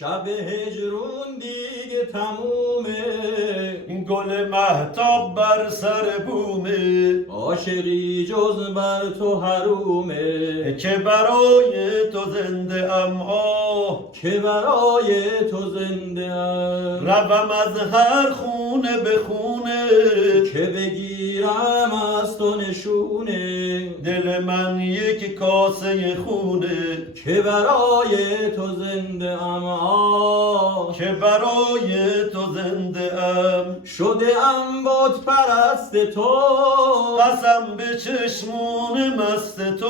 شب هجرون دیگه تمومه، گل مهتاب بر سر بومه، عاشقی جز بر تو حرومه، که برای تو زنده ام آه، که برای تو زنده ام. روم از هر خونه به خونه، که بگیرم از تو نشونه، دل من یک کاسه خونه، که برای تو زنده ام آه. که برای تو زنده ام. شده ام بت پرست تو، قسم به چشمون مست تو،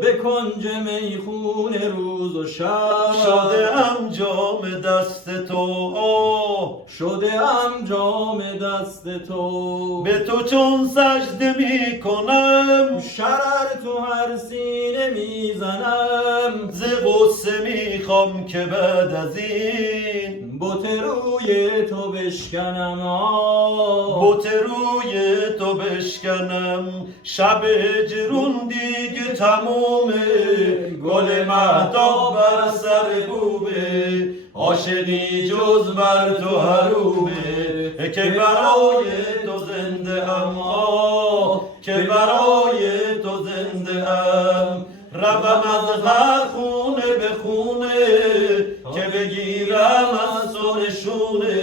به کنج میخونه روز و شب. شده ام جام دست تو آه، شده ام جام دست تو. به تو چون سجده می کنم، شرر تو هر سینه میزنم، ز غصه می خوام که بعد از این بت روی تو بشکنم آه. بت روی تو بشکنم. شب هجرون دیگه تمومه، گل مهتاب بر سر بومه، عاشقی جز بر تو حرومه، که برای تو زنده ام آه، که برای تو زنده ام. روم از هر خونه به خونه، که بگیرم از تو نشونه،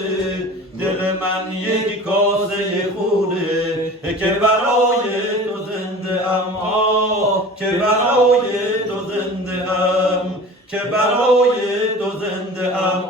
دل من یک کاسه خونه، که برای تو زنده ام آه، که برای تو زنده ام، که برای تو زنده ام